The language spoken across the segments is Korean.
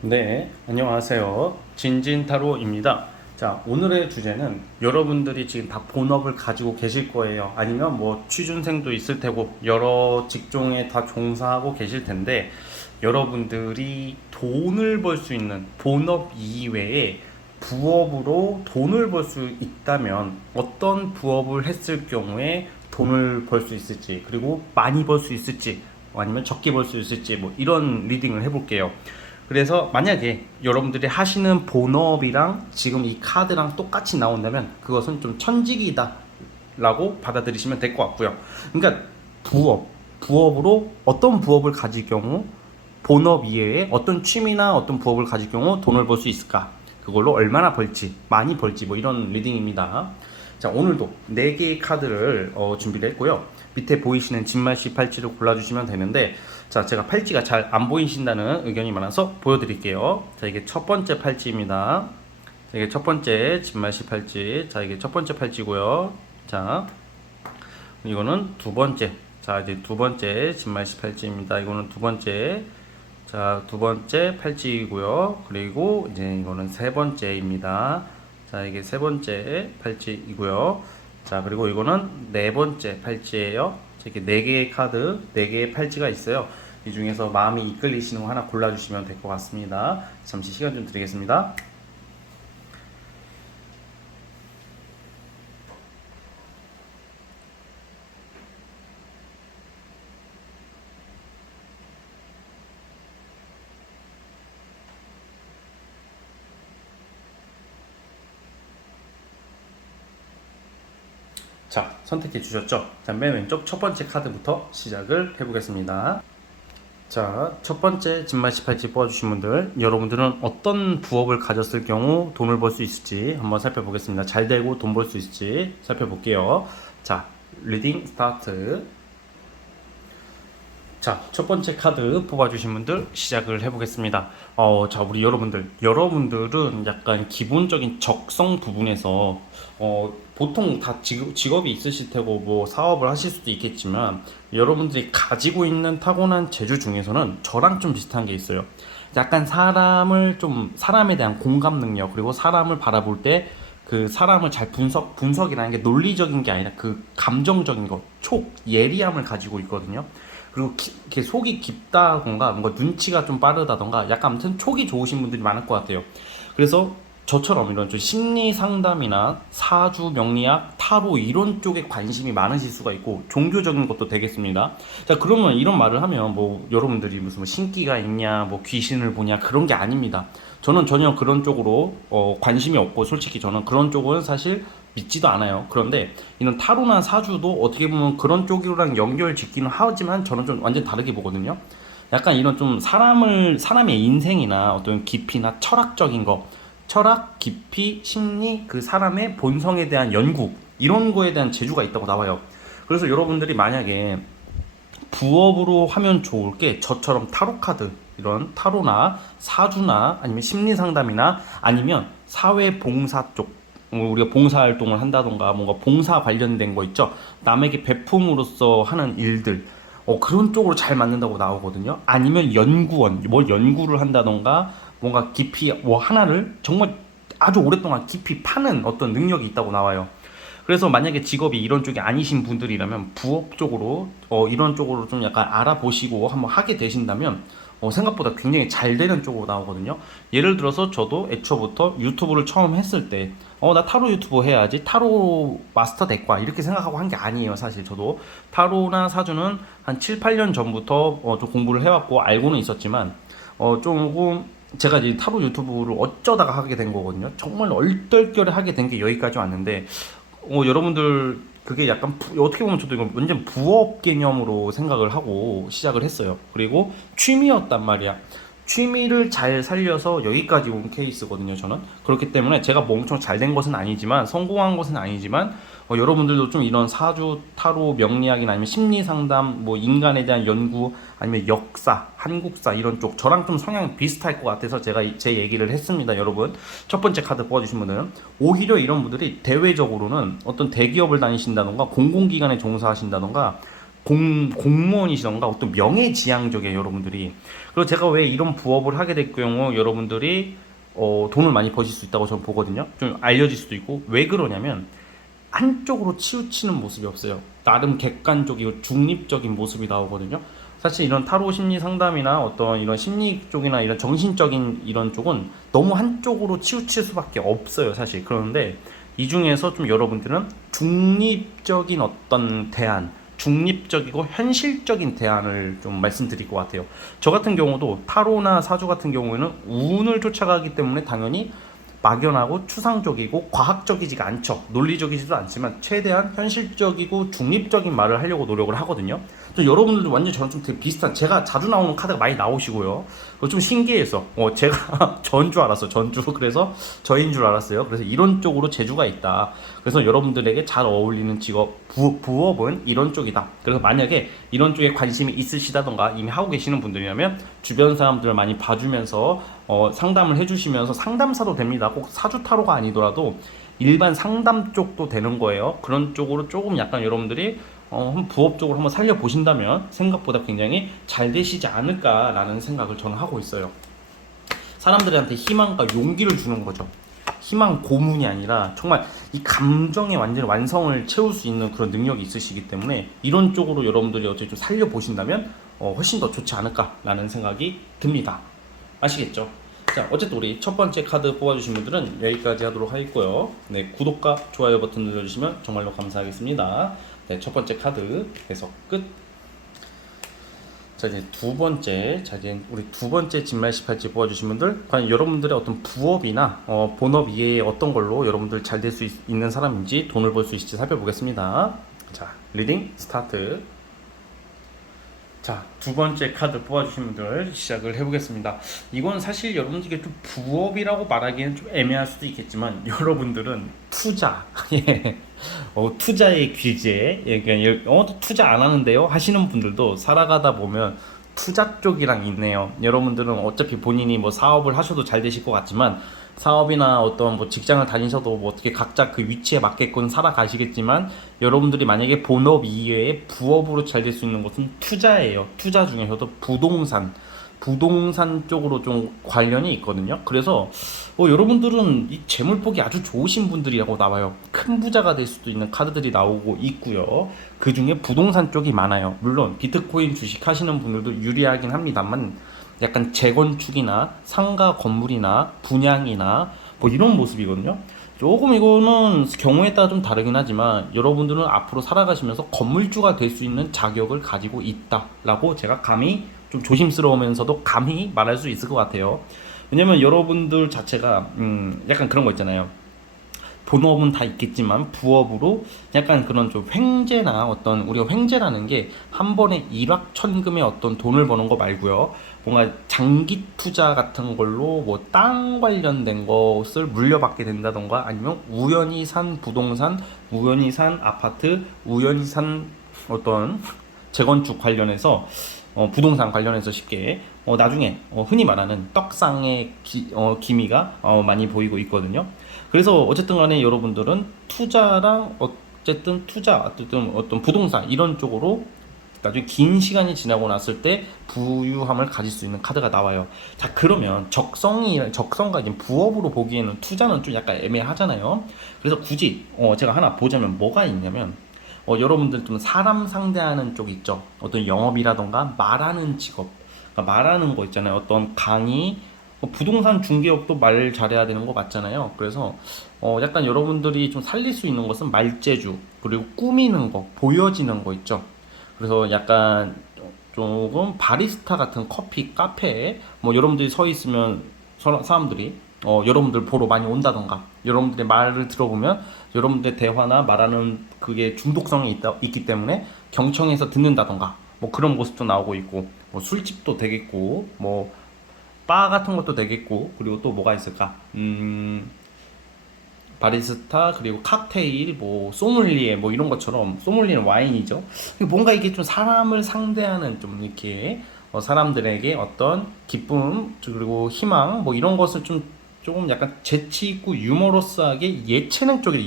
네, 안녕하세요. 진진타로입니다. 자, 오늘의 주제는 여러분들이 지금 다 본업을 가지고 계실 거예요. 아니면 뭐 취준생도 있을 테고 여러 직종에 다 종사하고 계실 텐데 여러분들이 돈을 벌 수 있는 본업 이외에 부업으로 돈을 벌 수 있다면 어떤 부업을 했을 경우에 돈을 벌 수 있을지, 그리고 많이 벌 수 있을지 아니면 적게 벌 수 있을지, 뭐 이런 리딩을 해볼게요. 그래서 만약에 여러분들이 하시는 본업이랑 지금 이 카드랑 똑같이 나온다면 그것은 좀 천직이다 라고 받아들이시면 될 것 같고요. 그러니까 부업으로 어떤 부업을 가질 경우, 본업 이외에 어떤 취미나 어떤 부업을 가질 경우 돈을 벌 수 있을까, 그걸로 얼마나 벌지, 많이 벌지, 뭐 이런 리딩입니다. 자, 오늘도 4개의 카드를 준비를 했고요. 밑에 보이시는 진말씨 팔찌를 골라주시면 되는데, 자, 제가 팔찌가 잘 안 보이신다는 의견이 많아서 보여드릴게요. 자, 이게 첫 번째 팔찌입니다. 이게 첫 번째 진말씨 팔찌. 자, 이게 첫 번째 팔찌고요. 자, 이거는 두 번째. 자, 이제 두 번째 진말씨 팔찌입니다. 이거는 두 번째. 자, 두 번째 팔찌이고요. 그리고 이제 이거는 세 번째입니다. 자, 이게 세 번째 팔찌이고요. 자, 그리고 이거는 네 번째 팔찌예요. 이렇게 네 개의 카드, 네 개의 팔찌가 있어요. 이 중에서 마음이 이끌리시는 거 하나 골라주시면 될 것 같습니다. 잠시 시간 좀 드리겠습니다. 자, 선택해 주셨죠? 자, 맨 왼쪽 첫 번째 카드부터 시작을 해보겠습니다. 자, 첫 번째 진말 18지 뽑아주신 분들, 여러분들은 어떤 부업을 가졌을 경우 돈을 벌 수 있을지 한번 살펴보겠습니다. 잘 되고 돈 벌 수 있을지 살펴볼게요. 자, 리딩 스타트. 자, 첫 번째 카드 뽑아주신 분들 시작을 해보겠습니다. 자, 우리 여러분들은 약간 기본적인 적성 부분에서, 보통 다 직업이 있으실 테고, 뭐, 사업을 하실 수도 있겠지만, 여러분들이 가지고 있는 타고난 재주 중에서는 저랑 좀 비슷한 게 있어요. 약간 사람에 대한 공감 능력, 그리고 사람을 바라볼 때, 그 사람을 잘 분석이라는 게 논리적인 게 아니라 그 감정적인 것, 예리함을 가지고 있거든요. 그리고 이렇게 속이 깊다던가 뭔가 눈치가 좀 빠르다던가 약간 아무튼 촉이 좋으신 분들이 많을 것 같아요. 그래서 저처럼 이런 좀 심리 상담이나 사주 명리학, 타로 이런 쪽에 관심이 많으실 수가 있고 종교적인 것도 되겠습니다. 자, 그러면 이런 말을 하면 뭐 여러분들이 무슨 뭐 신기가 있냐, 뭐 귀신을 보냐, 그런 게 아닙니다. 저는 전혀 그런 쪽으로 관심이 없고, 솔직히 저는 그런 쪽은 사실 믿지도 않아요. 그런데 이런 타로나 사주도 어떻게 보면 그런 쪽이랑 연결 짓기는 하지만 저는 좀 완전 다르게 보거든요. 약간 이런 좀 사람의 인생이나 어떤 깊이나 철학적인 거, 철학, 깊이, 심리, 그 사람의 본성에 대한 연구, 이런 거에 대한 재주가 있다고 나와요. 그래서 여러분들이 만약에 부업으로 하면 좋을 게 저처럼 타로 카드, 이런 타로나 사주나 아니면 심리 상담이나 아니면 사회 봉사 쪽, 우리가 봉사 활동을 한다던가 뭔가 봉사 관련된 거 있죠. 남에게 베품으로써 하는 일들, 그런 쪽으로 잘 맞는다고 나오거든요. 아니면 연구원, 뭘 연구를 한다던가 뭔가 깊이 뭐 하나를 정말 아주 오랫동안 깊이 파는 어떤 능력이 있다고 나와요. 그래서 만약에 직업이 이런 쪽이 아니신 분들이라면 부업 쪽으로, 이런 쪽으로 좀 약간 알아보시고 한번 하게 되신다면 생각보다 굉장히 잘 되는 쪽으로 나오거든요. 예를 들어서 저도 애초부터 유튜브를 처음 했을 때 나 타로 유튜브 해야지, 타로 마스터 될거야, 이렇게 생각하고 한 게 아니에요. 사실 저도 타로나 사주는 한 7, 8년 전부터 좀 공부를 해왔고 알고는 있었지만, 조금 제가 이제 타로 유튜브를 어쩌다가 하게 된 거거든요. 정말 얼떨결에 하게 된 게 여기까지 왔는데, 여러분들 그게 약간 어떻게 보면 저도 이거 완전 부업 개념으로 생각을 하고 시작을 했어요. 그리고 취미였단 말이야. 취미를 잘 살려서 여기까지 온 케이스거든요, 저는. 그렇기 때문에 제가 뭐 엄청 잘 된 것은 아니지만, 성공한 것은 아니지만, 여러분들도 좀 이런 사주, 타로, 명리학이나 아니면 심리 상담, 뭐 인간에 대한 연구, 아니면 역사, 한국사 이런 쪽 저랑 좀 성향이 비슷할 것 같아서 제가 제 얘기를 했습니다, 여러분. 첫 번째 카드 뽑아주신 분들은 오히려 이런 분들이 대외적으로는 어떤 대기업을 다니신다던가 공공기관에 종사하신다던가 공무원이시던가 어떤 명예지향적이에요, 여러분들이. 그리고 제가 왜 이런 부업을 하게 될 경우 여러분들이 돈을 많이 버실 수 있다고 저는 보거든요. 좀 알려질 수도 있고. 왜 그러냐면 한쪽으로 치우치는 모습이 없어요. 나름 객관적이고 중립적인 모습이 나오거든요. 사실 이런 타로 심리 상담이나 어떤 이런 심리 쪽이나 이런 정신적인 이런 쪽은 너무 한쪽으로 치우칠 수밖에 없어요, 사실. 그런데 이 중에서 좀 여러분들은 중립적인 어떤 대안, 중립적이고 현실적인 대안을 좀 말씀드릴 것 같아요. 저 같은 경우도 타로나 사주 같은 경우에는 운을 쫓아가기 때문에 당연히 막연하고 추상적이고 과학적이지가 않죠. 논리적이지도 않지만 최대한 현실적이고 중립적인 말을 하려고 노력을 하거든요. 여러분들도 완전 저랑 좀 되게 비슷한, 제가 자주 나오는 카드가 많이 나오시고요. 좀 신기해서 제가 전 줄 알았어요. 전주. 그래서 저인 줄 알았어요. 그래서 이런 쪽으로 재주가 있다. 그래서 여러분들에게 잘 어울리는 직업, 부업은 이런 쪽이다. 그래서 만약에 이런 쪽에 관심이 있으시다던가 이미 하고 계시는 분들이라면 주변 사람들을 많이 봐주면서 상담을 해주시면서, 상담사도 됩니다. 꼭 사주 타로가 아니더라도 일반 상담 쪽도 되는 거예요. 그런 쪽으로 조금 약간 여러분들이 부업 쪽으로 한번 살려보신다면 생각보다 굉장히 잘 되시지 않을까라는 생각을 저는 하고 있어요. 사람들한테 희망과 용기를 주는 거죠. 희망 고문이 아니라 정말 이 감정의 완전 완성을 채울 수 있는 그런 능력이 있으시기 때문에 이런 쪽으로 여러분들이 어떻게 좀 살려보신다면 훨씬 더 좋지 않을까라는 생각이 듭니다. 아시겠죠? 자, 어쨌든 우리 첫 번째 카드 뽑아주신 분들은 여기까지 하도록 하겠고요. 네, 구독과 좋아요 버튼 눌러주시면 정말로 감사하겠습니다. 네, 첫 번째 카드 해석 끝. 자, 이제 두 번째, 우리 두 번째 진말시 팔찌 뽑아주신 분들, 과연 여러분들의 어떤 부업이나 본업 이외에 어떤 걸로 여러분들 잘 될 수 있는 사람인지, 돈을 벌 수 있을지 살펴보겠습니다. 자, 리딩 스타트. 자, 두 번째 카드 뽑아주신 분들 시작을 해보겠습니다. 이건 사실 여러분들에게 좀 부업이라고 말하기는 좀 애매할 수도 있겠지만, 여러분들은 투자, 예, 투자의 귀재, 예, 투자 안 하는데요 하시는 분들도 살아가다 보면 투자 쪽이랑 있네요. 여러분들은 어차피 본인이 뭐 사업을 하셔도 잘 되실 것 같지만, 사업이나 어떤 뭐 직장을 다니셔도 뭐 어떻게 각자 그 위치에 맞게끔 살아가시겠지만, 여러분들이 만약에 본업 이외에 부업으로 잘 될 수 있는 것은 투자예요. 투자 중에서도 부동산 쪽으로 좀 관련이 있거든요. 그래서 여러분들은 이 재물복이 아주 좋으신 분들이라고 나와요. 큰 부자가 될 수도 있는 카드들이 나오고 있고요. 그 중에 부동산 쪽이 많아요. 물론 비트코인 주식 하시는 분들도 유리하긴 합니다만, 약간 재건축이나 상가 건물이나 분양이나 뭐 이런 모습이거든요. 조금 이거는 경우에 따라 좀 다르긴 하지만, 여러분들은 앞으로 살아가시면서 건물주가 될 수 있는 자격을 가지고 있다라고 제가 감히, 좀 조심스러우면서도 감히 말할 수 있을 것 같아요. 왜냐면 여러분들 자체가 약간 그런 거 있잖아요. 본업은 다 있겠지만 부업으로 약간 그런 좀 횡재나, 어떤 우리가 횡재라는 게 한 번에 일확천금의 어떤 돈을 버는 거 말고요, 뭔가 장기 투자 같은 걸로 뭐 땅 관련된 것을 물려받게 된다던가, 아니면 우연히 산 부동산, 우연히 산 아파트, 우연히 산 어떤 재건축 관련해서 부동산 관련해서 쉽게 나중에 흔히 말하는 떡상의 기미가 많이 보이고 있거든요. 그래서 어쨌든 간에 여러분들은 투자랑 어쨌든 어떤 부동산 이런 쪽으로 나중에 긴 시간이 지나고 났을 때 부유함을 가질 수 있는 카드가 나와요. 자, 그러면 적성과 이제 부업으로 보기에는 투자는 좀 약간 애매하잖아요. 그래서 굳이 제가 하나 보자면 뭐가 있냐면, 여러분들 좀 사람 상대하는 쪽 있죠. 어떤 영업이라던가 말하는 직업, 그러니까 말하는 거 있잖아요. 어떤 강의, 부동산 중개업도 말 잘해야 되는 거 맞잖아요. 그래서 약간 여러분들이 좀 살릴 수 있는 것은 말재주, 그리고 꾸미는 거, 보여지는 거 있죠. 그래서 약간 조금 바리스타 같은 커피 카페에 뭐 여러분들이 서 있으면 사람들이 여러분들 보러 많이 온다던가, 여러분들의 말을 들어보면 여러분들의 대화나 말하는 그게 중독성이 있기 때문에 경청해서 듣는다던가, 뭐 그런 모습도 나오고 있고, 뭐 술집도 되겠고, 뭐 바 같은 것도 되겠고, 그리고 또 뭐가 있을까? 바리스타, 그리고 칵테일, 뭐 소믈리에, 뭐 이런 것처럼, 소믈리에는 와인이죠. 뭔가 이게 좀 사람을 상대하는, 좀 이렇게 사람들에게 어떤 기쁨, 그리고 희망, 뭐 이런 것을 조금 약간 재치 있고 유머러스하게 예체능 쪽에,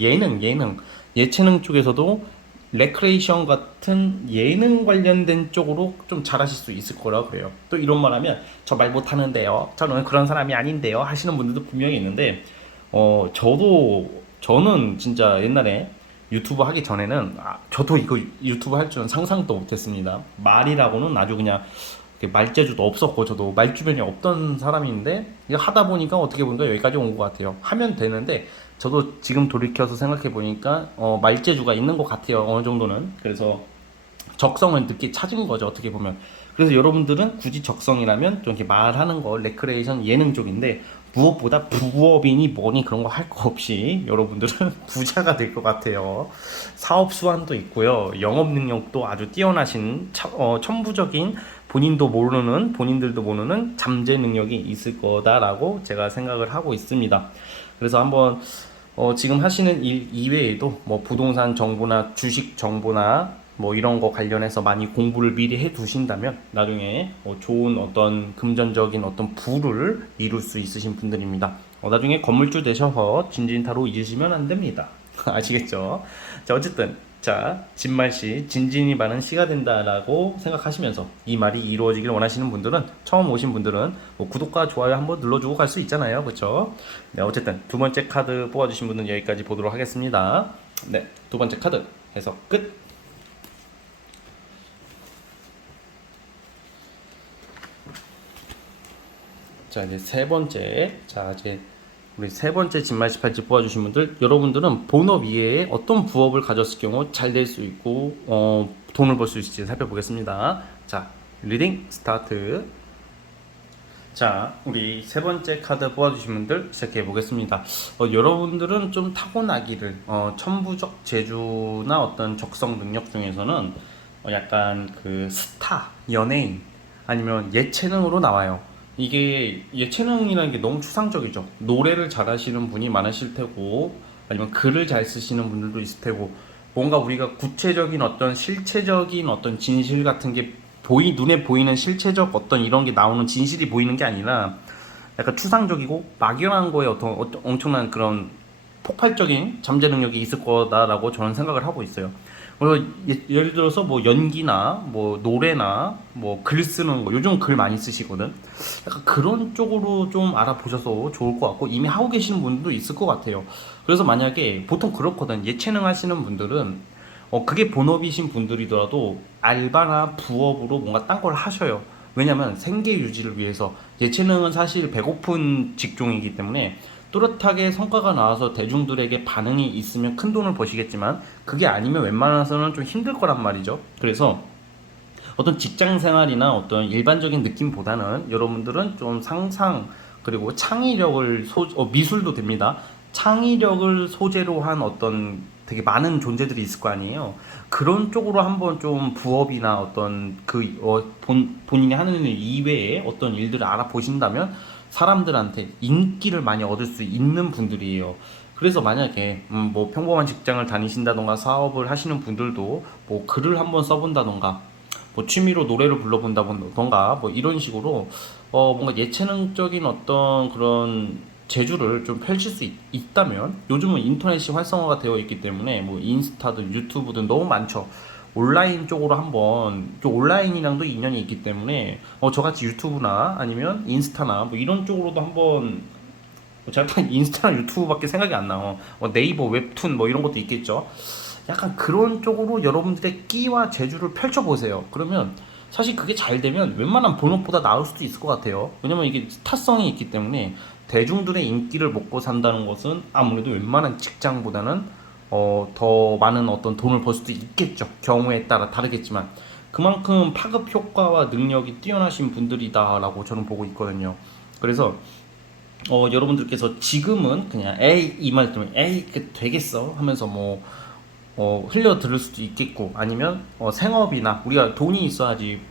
예체능 쪽에서도 레크레이션 같은 예능 관련된 쪽으로 좀 잘하실 수 있을 거라 그래요. 또 이런 말 하면 저 말 못하는데요, 저는 그런 사람이 아닌데요 하시는 분들도 분명히 있는데, 저는 진짜 옛날에 유튜브 하기 전에는 저도 이거 유튜브 할 줄은 상상도 못했습니다. 말이라고는 아주 그냥 말재주도 없었고 저도 말주변이 없던 사람인데, 이거 하다 보니까 어떻게 보니까 여기까지 온 것 같아요. 하면 되는데 저도 지금 돌이켜서 생각해 보니까 말재주가 있는 것 같아요, 어느 정도는. 그래서 적성을 늦게 찾은 거죠, 어떻게 보면. 그래서 여러분들은 굳이 적성이라면 좀 이렇게 말하는 거, 레크레이션 예능 쪽인데, 무엇보다 부업이니 뭐니 그런 거 할 거 없이 여러분들은 부자가 될 것 같아요. 사업 수완도 있고요, 영업 능력도 아주 뛰어나신 천부적인, 본인들도 모르는 잠재 능력이 있을 거다라고 제가 생각을 하고 있습니다. 그래서 한번 지금 하시는 일 이외에도 뭐 부동산 정보나 주식 정보나 뭐 이런 거 관련해서 많이 공부를 미리 해 두신다면 나중에 좋은 어떤 금전적인 어떤 부를 이룰 수 있으신 분들입니다. 나중에 건물주 되셔서 진진타로 잊으시면 안 됩니다. 아시겠죠? 자, 어쨌든 자, 진말씨 진진이 많은 씨가 된다라고 생각하시면서 이 말이 이루어지길 원하시는 분들은, 처음 오신 분들은 뭐 구독과 좋아요 한번 눌러주고 갈 수 있잖아요, 그렇죠? 네, 어쨌든 두 번째 카드 뽑아주신 분은 여기까지 보도록 하겠습니다. 네, 두 번째 카드 해석 끝. 자, 이제 세 번째. 자, 이제 우리 세 번째 진말씨 팔찌 뽑아주신 분들, 여러분들은 본업 이외에 어떤 부업을 가졌을 경우 잘 될 수 있고 돈을 벌 수 있을지 살펴보겠습니다. 자, 리딩 스타트. 자, 우리 세 번째 카드 뽑아주신 분들 시작해 보겠습니다. 여러분들은 좀 타고나기를 천부적 재주나 어떤 적성 능력 중에서는 약간 그 스타, 연예인 아니면 예체능으로 나와요. 이게 예체능이라는 게 너무 추상적이죠. 노래를 잘하시는 분이 많으실 테고, 아니면 글을 잘 쓰시는 분들도 있을 테고, 뭔가 우리가 구체적인 어떤 실체적인 어떤 진실 같은 게 눈에 보이는 실체적 어떤 이런 게 나오는 진실이 보이는 게 아니라 약간 추상적이고 막연한 거에 어떤 엄청난 그런 폭발적인 잠재 능력이 있을 거다라고 저는 생각을 하고 있어요. 그래서 예를 들어서 뭐 연기나 뭐 노래나 뭐 글 쓰는 거, 요즘 글 많이 쓰시거든. 약간 그런 쪽으로 좀 알아보셔서 좋을 것 같고, 이미 하고 계시는 분들도 있을 것 같아요. 그래서 만약에 보통 그렇거든, 예체능 하시는 분들은 그게 본업이신 분들이더라도 알바나 부업으로 뭔가 딴 걸 하셔요. 왜냐면 생계 유지를 위해서. 예체능은 사실 배고픈 직종이기 때문에 또렷하게 성과가 나와서 대중들에게 반응이 있으면 큰 돈을 버시겠지만, 그게 아니면 웬만해서는 좀 힘들 거란 말이죠. 그래서 어떤 직장 생활이나 어떤 일반적인 느낌보다는 여러분들은 좀 상상, 그리고 창의력을 미술도 됩니다. 창의력을 소재로 한 어떤 되게 많은 존재들이 있을 거 아니에요. 그런 쪽으로 한번 좀 부업이나 어떤 본인이 하는 일 이외에 어떤 일들을 알아보신다면 사람들한테 인기를 많이 얻을 수 있는 분들이에요. 그래서 만약에 뭐 평범한 직장을 다니신다던가 사업을 하시는 분들도 뭐 글을 한번 써본다던가 뭐 취미로 노래를 불러본다던가 뭐 이런 식으로 뭔가 예체능적인 어떤 그런 재주를 좀 펼칠 수 있다면, 요즘은 인터넷이 활성화가 되어 있기 때문에 뭐 인스타든 유튜브든 너무 많죠. 온라인 쪽으로 한번, 좀 온라인이랑도 인연이 있기 때문에 저같이 유튜브나 아니면 인스타나 뭐 이런 쪽으로도 한번, 제가 딱 인스타나 유튜브밖에 생각이 안 나요. 네이버 웹툰 뭐 이런 것도 있겠죠. 약간 그런 쪽으로 여러분들의 끼와 재주를 펼쳐보세요. 그러면 사실 그게 잘 되면 웬만한 본업보다 나을 수도 있을 것 같아요. 왜냐면 이게 스타성이 있기 때문에 대중들의 인기를 먹고 산다는 것은 아무래도 웬만한 직장보다는 더 많은 어떤 돈을 벌 수도 있겠죠. 경우에 따라 다르겠지만 그만큼 파급 효과와 능력이 뛰어나신 분들이다라고 저는 보고 있거든요. 그래서 여러분들께서 지금은 그냥 에이 이 말 들으면 에이 그 되겠어 하면서 뭐 흘려 들을 수도 있겠고, 아니면 생업이나 우리가 돈이 있어야지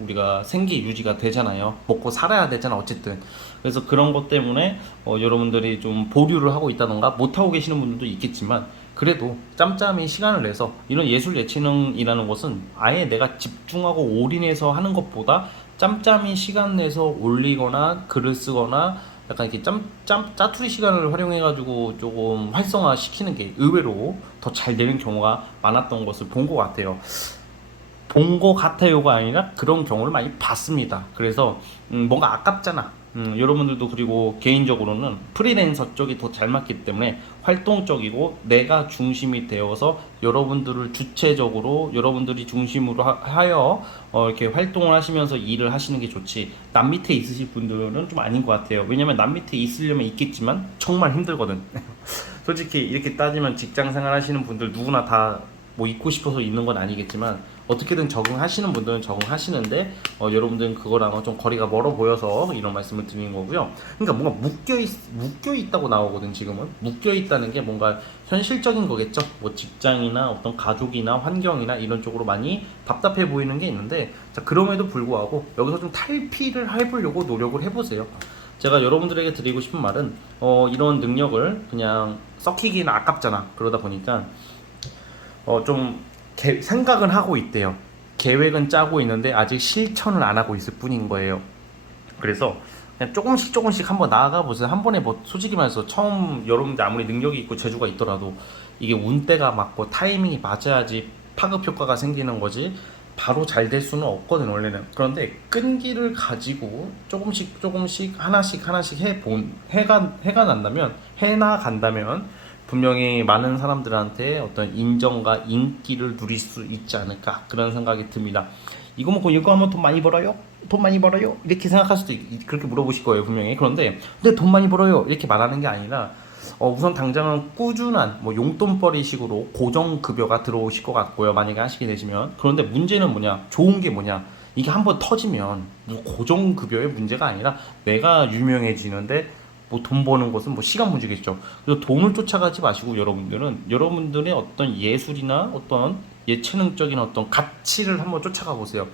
우리가 생계 유지가 되잖아요. 먹고 살아야 되잖아, 어쨌든. 그래서 그런 것 때문에 여러분들이 좀 보류를 하고 있다던가 못하고 계시는 분들도 있겠지만, 그래도 짬짬이 시간을 내서, 이런 예술 예체능이라는 것은 아예 내가 집중하고 올인해서 하는 것보다 짬짬이 시간 내서 올리거나 글을 쓰거나 약간 이렇게 짜투리 시간을 활용해가지고 조금 활성화 시키는 게 의외로 더 잘 되는 경우가 많았던 것을 본 것 같아요. 본 거 같아요가 아니라 그런 경우를 많이 봤습니다. 그래서 뭔가 아깝잖아. 여러분들도 그리고 개인적으로는 프리랜서 쪽이 더 잘 맞기 때문에 활동적이고 내가 중심이 되어서 여러분들을 주체적으로 여러분들이 중심으로 하여 이렇게 활동을 하시면서 일을 하시는 게 좋지. 남 밑에 있으실 분들은 좀 아닌 것 같아요. 왜냐면 남 밑에 있으려면 있겠지만 정말 힘들거든. 솔직히 이렇게 따지면 직장 생활 하시는 분들 누구나 다 뭐 있고 싶어서 있는 건 아니겠지만 어떻게든 적응하시는 분들은 적응하시는데 여러분들은 그거랑 좀 거리가 멀어 보여서 이런 말씀을 드리는 거고요. 그러니까 뭔가 묶여 있다고 나오거든. 지금은 묶여 있다는 게 뭔가 현실적인 거겠죠. 뭐 직장이나 어떤 가족이나 환경이나 이런 쪽으로 많이 답답해 보이는 게 있는데, 자, 그럼에도 불구하고 여기서 좀 탈피를 해보려고 노력을 해보세요. 제가 여러분들에게 드리고 싶은 말은 이런 능력을 그냥 썩히기는 아깝잖아. 그러다 보니까 좀 생각은 하고 있대요. 계획은 짜고 있는데 아직 실천을 안 하고 있을 뿐인 거예요. 그래서 그냥 조금씩 조금씩 한번 나아가 보세요. 한 번에 뭐 솔직히 말해서 처음 여러분들 아무리 능력이 있고 재주가 있더라도 이게 운때가 맞고 타이밍이 맞아야지 파급 효과가 생기는 거지 바로 잘 될 수는 없거든 원래는. 그런데 끈기를 가지고 조금씩 조금씩 하나씩 해가 난다면 해나 간다면 분명히 많은 사람들한테 어떤 인정과 인기를 누릴 수 있지 않을까 그런 생각이 듭니다. 이거 먹고 이거 하면 돈 많이 벌어요? 돈 많이 벌어요? 이렇게 생각할 수도 그렇게 물어보실 거예요 분명히. 그런데 근데 돈 많이 벌어요 이렇게 말하는 게 아니라 우선 당장은 꾸준한 뭐 용돈벌이식으로 고정급여가 들어오실 것 같고요 만약에 하시게 되시면. 그런데 문제는 뭐냐, 좋은 게 뭐냐, 이게 한번 터지면 뭐 고정급여의 문제가 아니라 내가 유명해지는데 뭐 돈 버는 것은 뭐 시간 문제겠죠. 그래서 돈을 쫓아가지 마시고 여러분들은 여러분들의 어떤 예술이나 어떤 예체능적인 어떤 가치를 한번 쫓아가 보세요.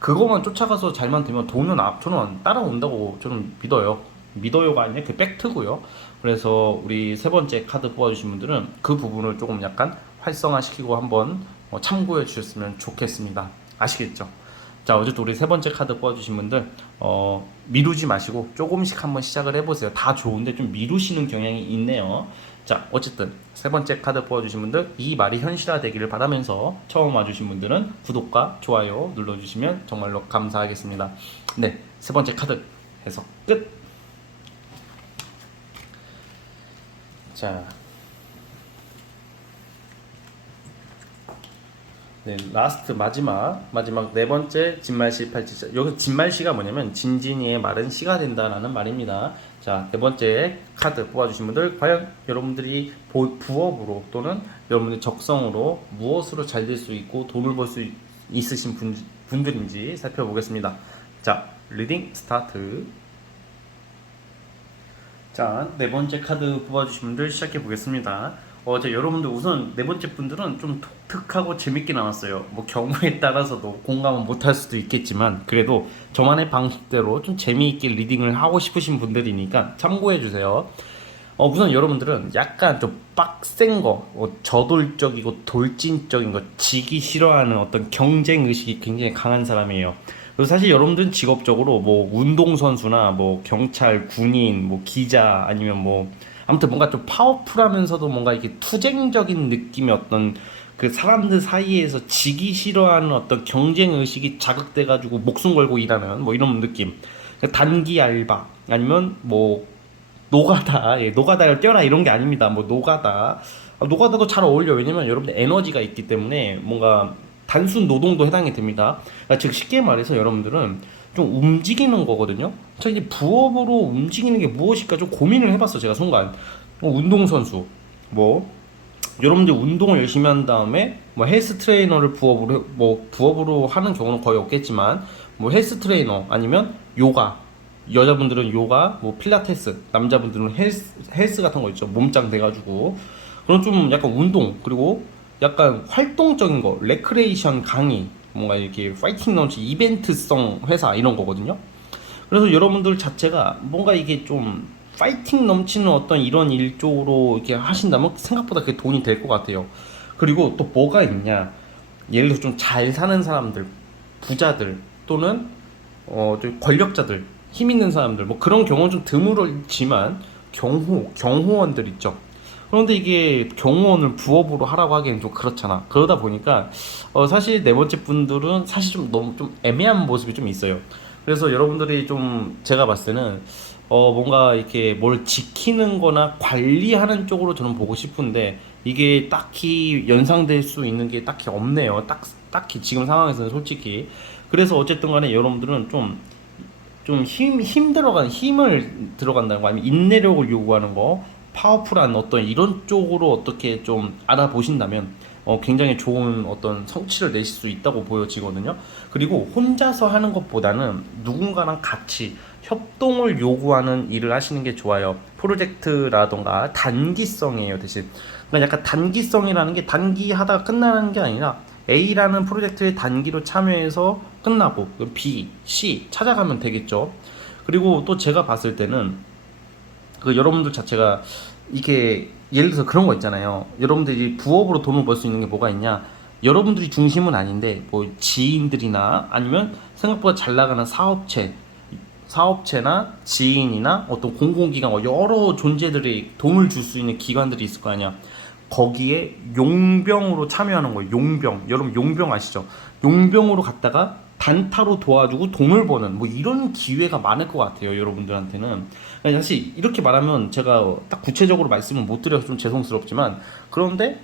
그것만 쫓아가서 잘만 되면 돈은 저는 따라온다고 저는 믿어요. 믿어요가 아니라 그 팩트고요. 그래서 우리 세 번째 카드 뽑아주신 분들은 그 부분을 조금 약간 활성화시키고 한번 참고해 주셨으면 좋겠습니다. 아시겠죠? 자, 어쨌든 우리 세 번째 카드 뽑아주신 분들 미루지 마시고 조금씩 한번 시작을 해보세요. 다 좋은데 좀 미루시는 경향이 있네요. 자, 어쨌든 세 번째 카드 뽑아주신 분들 이 말이 현실화되기를 바라면서 처음 와주신 분들은 구독과 좋아요 눌러주시면 정말로 감사하겠습니다. 네, 세 번째 카드 해석 끝. 자, 네, 라스트 마지막 네 번째 진말시 팔찌. 여기 진말시가 뭐냐면 진진이의 말은 시가 된다라는 말입니다. 자, 네 번째 카드 뽑아주신 분들 과연 여러분들이 부업으로 또는 여러분의 적성으로 무엇으로 잘 될 수 있고 돈을 벌 수 있으신 분들인지 살펴보겠습니다. 자, 리딩 스타트. 자, 네 번째 카드 뽑아주신 분들 시작해 보겠습니다. 여러분들 우선 네 번째 분들은 좀 독특하고 재밌게 나왔어요. 뭐 경우에 따라서도 공감은 못할 수도 있겠지만 그래도 저만의 방식대로 좀 재미있게 리딩을 하고 싶으신 분들이니까 참고해 주세요. 우선 여러분들은 약간 좀 빡센 거, 저돌적이고 돌진적인 거, 지기 싫어하는 어떤 경쟁 의식이 굉장히 강한 사람이에요. 그래서 사실 여러분들은 직업적으로 뭐 운동선수나 뭐 경찰, 군인, 뭐 기자 아니면 뭐 아무튼 뭔가 좀 파워풀하면서도 뭔가 이렇게 투쟁적인 느낌의 어떤 그 사람들 사이에서 지기 싫어하는 어떤 경쟁 의식이 자극돼가지고 목숨 걸고 일하는 뭐 이런 느낌. 그러니까 단기 알바 아니면 뭐 노가다, 노가다를 뛰어라 이런 게 아닙니다. 뭐 노가다, 노가다도 잘 어울려. 왜냐면 여러분들 에너지가 있기 때문에 뭔가 단순 노동도 해당이 됩니다. 그러니까 즉 쉽게 말해서 여러분들은 좀 움직이는 거거든요. 자, 이제 부업으로 움직이는 게 무엇일까 좀 고민을 해봤어 제가 순간. 운동선수, 뭐 여러분들 운동을 열심히 한 다음에 뭐 헬스 트레이너를 부업으로 하는 경우는 거의 없겠지만 뭐 헬스 트레이너 아니면 요가, 여자분들은 요가, 뭐 필라테스, 남자분들은 헬스 같은 거 있죠. 몸짱 돼가지고 그런 좀 약간 운동 그리고 약간 활동적인 거, 레크레이션 강의, 뭔가 이렇게 파이팅 넘치 이벤트성 회사 이런 거거든요. 그래서 여러분들 자체가 뭔가 이게 좀 파이팅 넘치는 어떤 이런 일 쪽으로 이렇게 하신다면 생각보다 그게 돈이 될 것 같아요. 그리고 또 뭐가 있냐? 예를 들어서 좀 잘 사는 사람들, 부자들 또는 좀 권력자들, 힘 있는 사람들, 뭐 그런 경우는 좀 드물지만 경호원들 있죠. 그런데 이게 경호원을 부업으로 하라고 하기엔 좀 그렇잖아. 그러다 보니까 사실 네 번째 분들은 사실 좀 너무 좀 애매한 모습이 좀 있어요. 그래서 여러분들이 좀 제가 봤을 때는 뭔가 이렇게 뭘 지키는 거나 관리하는 쪽으로 저는 보고 싶은데 이게 딱히 연상될 수 있는 게 딱히 없네요. 딱히 지금 상황에서는 솔직히. 그래서 어쨌든 간에 여러분들은 좀 힘을 들어간다는 거 아니면 인내력을 요구하는 거, 파워풀한 어떤 이런 쪽으로 어떻게 좀 알아보신다면 굉장히 좋은 어떤 성취를 내실 수 있다고 보여지거든요. 그리고 혼자서 하는 것보다는 누군가랑 같이 협동을 요구하는 일을 하시는 게 좋아요. 프로젝트라던가 단기성이에요, 대신. 그러니까 약간 단기성이라는 게 단기 하다가 끝나는 게 아니라 A라는 프로젝트에 단기로 참여해서 끝나고 B, C 찾아가면 되겠죠. 그리고 또 제가 봤을 때는 그 여러분들 자체가 이게 예를 들어서 그런 거 있잖아요. 여러분들이 부업으로 돈을 벌 수 있는 게 뭐가 있냐? 여러분들이 중심은 아닌데 뭐 지인들이나 아니면 생각보다 잘 나가는 사업체나 지인이나 어떤 공공기관 여러 존재들이 돈을 줄 수 있는 기관들이 있을 거 아니야. 거기에 용병으로 참여하는 거예요. 용병. 여러분 용병 아시죠? 용병으로 갔다가 단타로 도와주고 돈을 버는 뭐 이런 기회가 많을 것 같아요. 여러분들한테는. 사실 이렇게 말하면 제가 딱 구체적으로 말씀을 못 드려서 좀 죄송스럽지만 그런데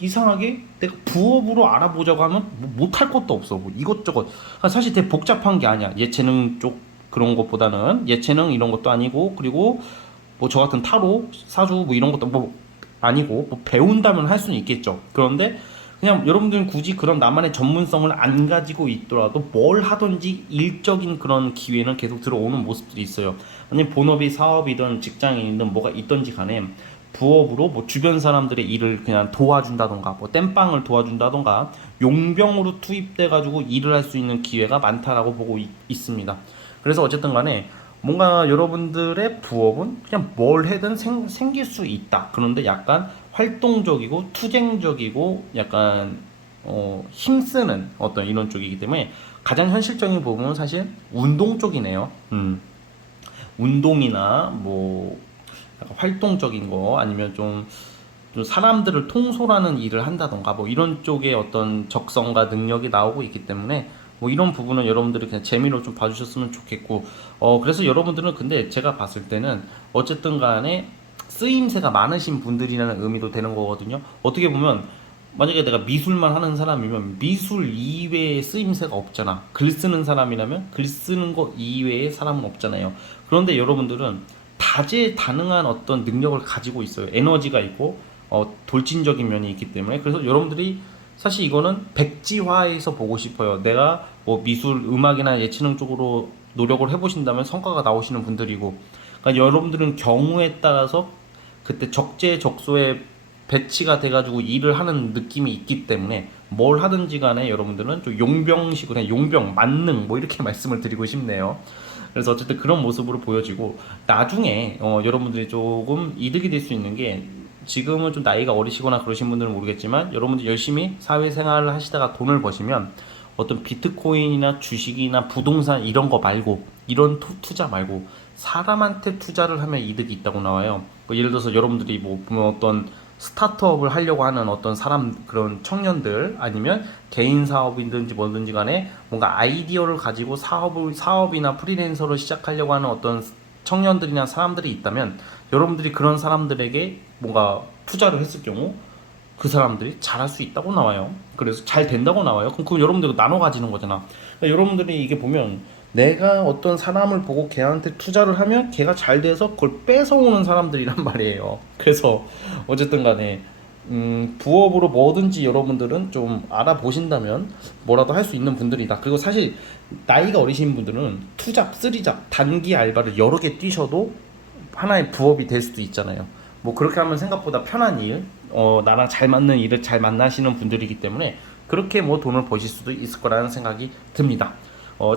이상하게 내가 부업으로 알아보자고 하면 뭐 못할 것도 없어. 뭐 이것저것. 사실 되게 복잡한 게 아니야. 예체능 쪽 그런 것보다는 예체능 이런 것도 아니고 그리고 뭐 저 같은 타로, 사주 뭐 이런 것도 뭐 아니고 뭐 배운다면 할 수는 있겠죠. 그런데 그냥 여러분들은 굳이 그런 나만의 전문성을 안 가지고 있더라도 뭘 하든지 일적인 그런 기회는 계속 들어오는 모습들이 있어요. 아니면 본업이 사업이든 직장이든 뭐가 있든지 간에 부업으로 뭐 주변 사람들의 일을 그냥 도와준다던가 뭐 땜빵을 도와준다던가 용병으로 투입돼 가지고 일을 할 수 있는 기회가 많다라고 보고 있습니다. 그래서 어쨌든 간에 뭔가 여러분들의 부업은 그냥 뭘 해든 생길 수 있다. 그런데 약간 활동적이고 투쟁적이고 약간 힘쓰는 어떤 이런 쪽이기 때문에 가장 현실적인 부분은 사실 운동 쪽이네요. 운동이나 뭐 약간 활동적인 거 아니면 좀 사람들을 통솔하는 일을 한다던가 뭐 이런 쪽에 어떤 적성과 능력이 나오고 있기 때문에 뭐 이런 부분은 여러분들이 그냥 재미로 좀 봐주셨으면 좋겠고 그래서 여러분들은 근데 제가 봤을 때는 어쨌든 간에 쓰임새가 많으신 분들이라는 의미도 되는 거거든요. 어떻게 보면 만약에 내가 미술만 하는 사람이면 미술 이외에 쓰임새가 없잖아. 글 쓰는 사람이라면 글 쓰는 거 이외에 사람은 없잖아요. 그런데 여러분들은 다재다능한 어떤 능력을 가지고 있어요. 에너지가 있고 돌진적인 면이 있기 때문에 그래서 여러분들이 사실 이거는 백지화해서 보고 싶어요. 내가 뭐 미술, 음악이나 예체능 쪽으로 노력을 해보신다면 성과가 나오시는 분들이고, 그러니까 여러분들은 경우에 따라서 그때 적재적소에 배치가 돼가지고 일을 하는 느낌이 있기 때문에 뭘 하든지 간에 여러분들은 좀 용병식으로 그냥 용병, 만능 뭐 이렇게 말씀을 드리고 싶네요. 그래서 어쨌든 그런 모습으로 보여지고 나중에 여러분들이 조금 이득이 될 수 있는 게 지금은 좀 나이가 어리시거나 그러신 분들은 모르겠지만 여러분들 열심히 사회생활을 하시다가 돈을 버시면 어떤 비트코인이나 주식이나 부동산 이런 거 말고 이런 투자 말고 사람한테 투자를 하면 이득이 있다고 나와요. 예를 들어서 여러분들이 뭐 보면 어떤 스타트업을 하려고 하는 어떤 사람 그런 청년들 아니면 개인 사업이든지 뭐든지 간에 뭔가 아이디어를 가지고 사업이나 프리랜서를 시작하려고 하는 어떤 청년들이나 사람들이 있다면 여러분들이 그런 사람들에게 뭔가 투자를 했을 경우 그 사람들이 잘할 수 있다고 나와요. 그래서 잘 된다고 나와요. 그럼 여러분들 나눠 가지는 거잖아. 그러니까 여러분들이 이게 보면 내가 어떤 사람을 보고 걔한테 투자를 하면 걔가 잘 돼서 그걸 뺏어오는 사람들이란 말이에요. 그래서 어쨌든 간에 부업으로 뭐든지 여러분들은 좀 알아보신다면 뭐라도 할 수 있는 분들이다. 그리고 사실 나이가 어리신 분들은 투잡, 쓰리잡, 단기 알바를 여러 개 뛰셔도 하나의 부업이 될 수도 있잖아요. 뭐 그렇게 하면 생각보다 편한 일, 나랑 잘 맞는 일을 잘 만나시는 분들이기 때문에 그렇게 뭐 돈을 버실 수도 있을 거라는 생각이 듭니다.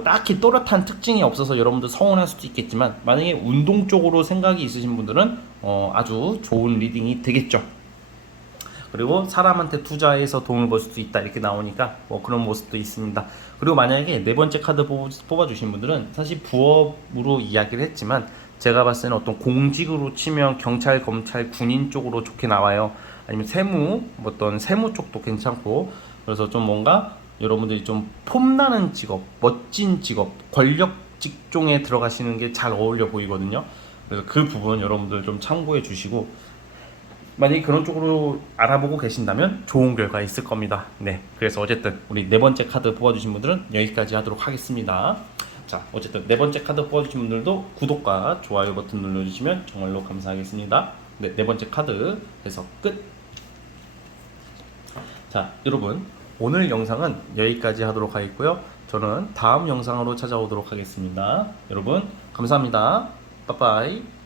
딱히 또렷한 특징이 없어서 여러분들 서운할 수도 있겠지만 만약에 운동 쪽으로 생각이 있으신 분들은 아주 좋은 리딩이 되겠죠. 그리고 사람한테 투자해서 돈을 벌 수도 있다 이렇게 나오니까 뭐 그런 모습도 있습니다. 그리고 만약에 네 번째 카드 뽑아주신 분들은 사실 부업으로 이야기를 했지만 제가 봤을 때는 어떤 공직으로 치면 경찰, 검찰, 군인 쪽으로 좋게 나와요. 아니면 세무, 뭐 어떤 세무 쪽도 괜찮고 그래서 좀 뭔가 여러분들이 좀 폼나는 직업, 멋진 직업, 권력 직종에 들어가시는 게 잘 어울려 보이거든요. 그래서 그 부분 여러분들 좀 참고해 주시고 만약에 그런 쪽으로 알아보고 계신다면 좋은 결과 있을 겁니다. 네, 그래서 어쨌든 우리 네 번째 카드 뽑아주신 분들은 여기까지 하도록 하겠습니다. 자, 어쨌든 네 번째 카드 뽑아주신 분들도 구독과 좋아요 버튼 눌러주시면 정말로 감사하겠습니다. 네, 네 번째 카드 해서 끝. 자, 여러분 오늘 영상은 여기까지 하도록 하겠고요. 저는 다음 영상으로 찾아오도록 하겠습니다. 여러분 감사합니다. 빠빠이.